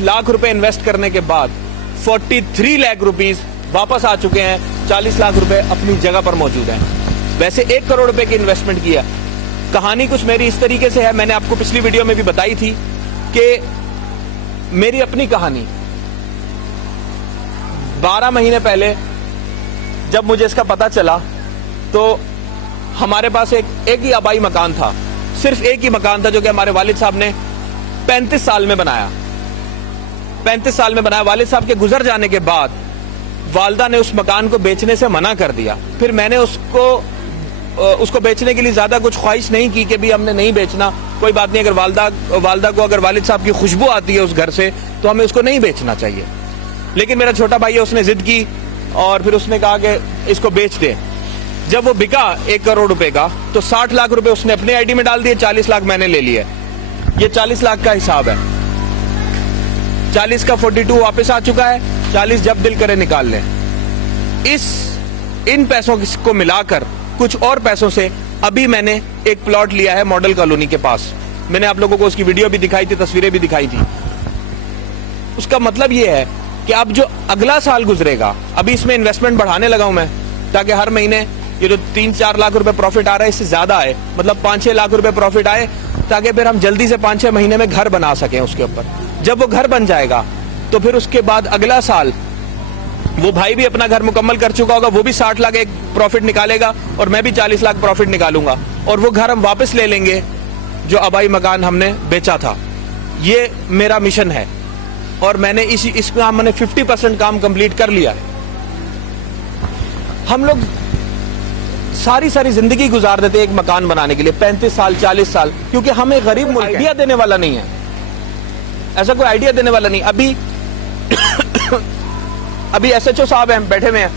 लाख रुपए इन्वेस्ट करने के बाद 43 लाख रुपीस वापस आ चुके हैं। 40 लाख रुपए अपनी जगह पर मौजूद हैं। वैसे 1 करोड़ रुपए की इन्वेस्टमेंट किया। कहानी कुछ मेरी इस तरीके से है, मैंने आपको पिछली वीडियो में भी बताई थी कि मेरी अपनी कहानी 12 महीने पहले जब मुझे इसका पता चला तो हमारे पास एक ही आबाई मकान था, सिर्फ एक ही मकान था जो कि हमारे वालिद साहब ने 35 साल में बनाया। 35 साल में बनाया। वालिद साहब के गुजर जाने के बाद वालदा ने उस मकान को बेचने से मना कर दिया। फिर मैंने उसको बेचने के लिए ज्यादा कुछ ख्वाहिश नहीं की कि भी हमने नहीं बेचना, कोई बात नहीं, अगर वालदा को अगर वालिद साहब की खुशबू आती है उस घर से तो हमें उसको नहीं बेचना चाहिए। लेकिन मेरा छोटा भाई है, उसने जिद की और फिर उसने कहा कि इसको बेच दे। जब वो बिका 1 करोड़ रुपए का तो 60 लाख रुपए उसने अपने आईडी में डाल दिए, 40 लाख मैंने ले लिए। ये 40 लाख का हिसाब है। 40 का 42 वापस आ चुका है। 40 जब दिल करे निकाल लें। इन पैसों को मिलाकर कुछ और पैसों से अभी मैंने एक प्लॉट लिया है मॉडल कॉलोनी के पास। मैंने आप लोगों को उसकी वीडियो भी दिखाई थी, तस्वीरें भी दिखाई थी। उसका मतलब ये है कि अब जो अगला साल गुजरेगा, अभी इसमें इन्वेस्टमेंट बढ़ाने लगा हूं मैं, ताकि हर महीने ये जो 3-4 लाख रुपए प्रॉफिट आ रहा है इससे ज्यादा आए, मतलब 5-6 लाख रुपए प्रॉफिट आए, ताकि फिर हम जल्दी से 5-6 महीने में घर बना सकें उसके ऊपर। जब वो घर बन जाएगा तो फिर उसके बाद अगला साल वो भाई भी अपना घर मुकम्मल कर चुका होगा, वो भी 60 लाख एक प्रॉफिट निकालेगा और मैं भी 40 लाख प्रॉफिट निकालूंगा और वो घर हम वापस ले लेंगे जो आबाई मकान हमने बेचा था। ये मेरा मिशन है और मैंने इसमें हमने 50% काम कंप्लीट कर लिया है। हम लोग सारी जिंदगी गुजार देते एक मकान बनाने के लिए, 35 साल 40 साल, क्योंकि हमें गरीब मुल्क आइडिया देने वाला नहीं है, ऐसा कोई आइडिया देने वाला नहीं। अभी SHO साहब हैं, बैठे हुए हैं,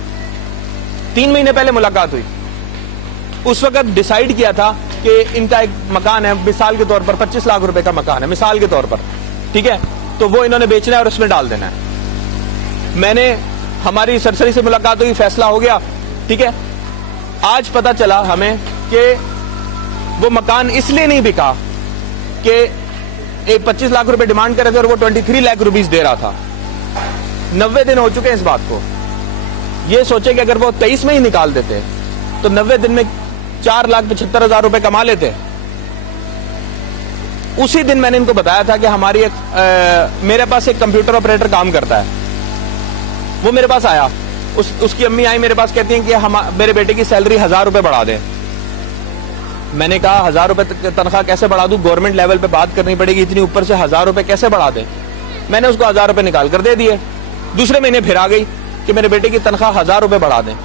3 महीने पहले मुलाकात हुई। उस वक्त डिसाइड किया था कि इनका एक मकान है, मिसाल के तौर पर 25 लाख रुपए का मकान है, मिसाल के तौर पर, ठीक है, तो वो इन्होंने बेचना है और उसमें डाल देना है। हमारी सरसरी से मुलाकात हुई, फैसला हो गया, ठीक है। आज पता चला हमें कि वो मकान इसलिए नहीं बिका कि 25 लाख रुपए डिमांड कर रहे थे और वो 23 लाख रुपीस दे रहा था। 90 दिन हो चुके हैं इस बात को। ये सोचे कि अगर वो 23 में ही निकाल देते तो 90 दिन में 4,75,000 रुपए कमा लेते। उसी दिन मैंने इनको बताया था कि मेरे पास एक कंप्यूटर ऑपरेटर काम करता है, वो मेरे पास आया, उसकी अम्मी आई मेरे पास, कहती हैं कि मेरे बेटे की सैलरी 1000 रुपए बढ़ा दें। मैंने कहा 1000 रुपए तनख्वाह कैसे बढ़ा दूं, गवर्नमेंट लेवल पे बात करनी पड़ेगी, इतनी ऊपर से 1000 रुपए कैसे बढ़ा दें। मैंने उसको 1000 रुपए निकाल कर दे दिए। दूसरे महीने फिर आ गई कि मेरे बेटे की तनख्वाह 1000 रुपए बढ़ा दें।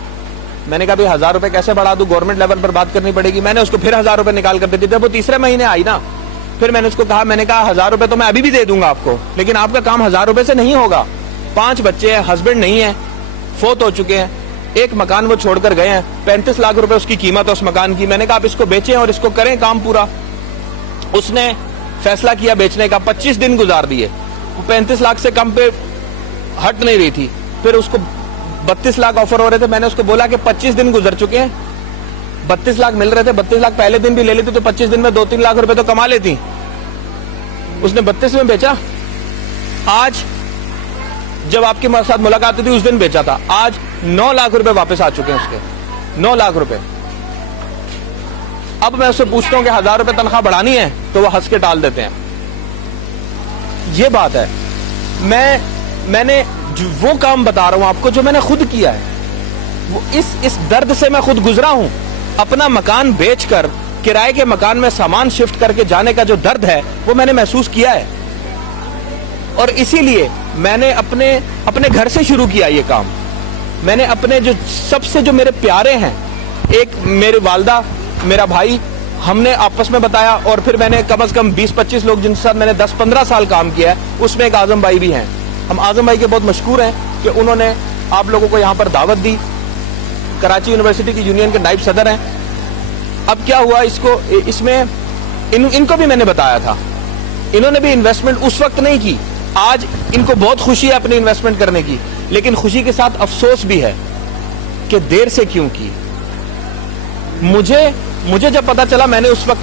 मैंने कहा भाई 1000 रुपए कैसे बढ़ा दूं, गवर्नमेंट लेवल पर बात करनी पड़ेगी। मैंने उसको फिर 1000 रुपए निकाल कर दे दिए। जब वो तीसरे महीने आई ना, फिर मैंने उसको कहा, मैंने कहा 1000 रुपए तो मैं अभी भी दे दूंगा आपको, लेकिन आपका काम 1000 रुपए से नहीं होगा। 5 बच्चे हैं, हस्बैंड नहीं है, फोत हो चुके हैं, एक मकान वो छोड़कर गए हैं, 35 लाख रुपए उसकी कीमत है उस मकान की। मैंने कहा आप इसको बेचें और इसको करें काम पूरा। उसने फैसला किया बेचने का, 25 दिन गुजार दिए, 35 लाख से कम पे हट नहीं रही थी। फिर उसको 32 लाख ऑफर हो रहे थे। मैंने उसको बोला कि 25 दिन गुजर चुके हैं, 32 लाख मिल रहे थे, 32 लाख पहले दिन भी ले लेती तो 25 दिन में 2-3 लाख रुपए तो कमा लेती। उसने 32 में बेचा। आज जब आपके साथ मुलाकात हुई थी उस दिन बेचा था। आज 9 लाख रुपए वापस आ चुके हैं उसके, 9 लाख रुपए। अब मैं उससे पूछता हूं कि 1000 रुपए तनख्वाह बढ़ानी है तो वो हंस के टाल देते हैं। ये बात है। मैंने वो काम बता रहा हूं आपको जो मैंने खुद किया है। वो इस दर्द से मैं खुद गुजरा हूं। अपना मकान बेचकर किराए के मकान में सामान शिफ्ट करके जाने का जो दर्द है वो मैंने महसूस किया है। और इसीलिए मैंने अपने घर से शुरू किया ये काम। मैंने अपने जो मेरे प्यारे हैं, एक मेरे वालदा, मेरा भाई, हमने आपस में बताया और फिर मैंने कम से कम 20-25 लोग जिनके साथ मैंने 10-15 साल काम किया है, उसमें एक आजम भाई भी हैं। हम आजम भाई के बहुत मशहूर हैं कि उन्होंने आप लोगों को यहाँ पर दावत दी। कराची यूनिवर्सिटी की यूनियन के नाइब सदर हैं। अब क्या हुआ, इनको भी मैंने बताया था, इन्होंने भी इन्वेस्टमेंट उस वक्त नहीं की। आज इनको बहुत खुशी है अपनी इन्वेस्टमेंट करने की, लेकिन खुशी के साथ अफसोस भी है कि देर से क्यों की। मुझे जब पता चला, मैंने उस वक्त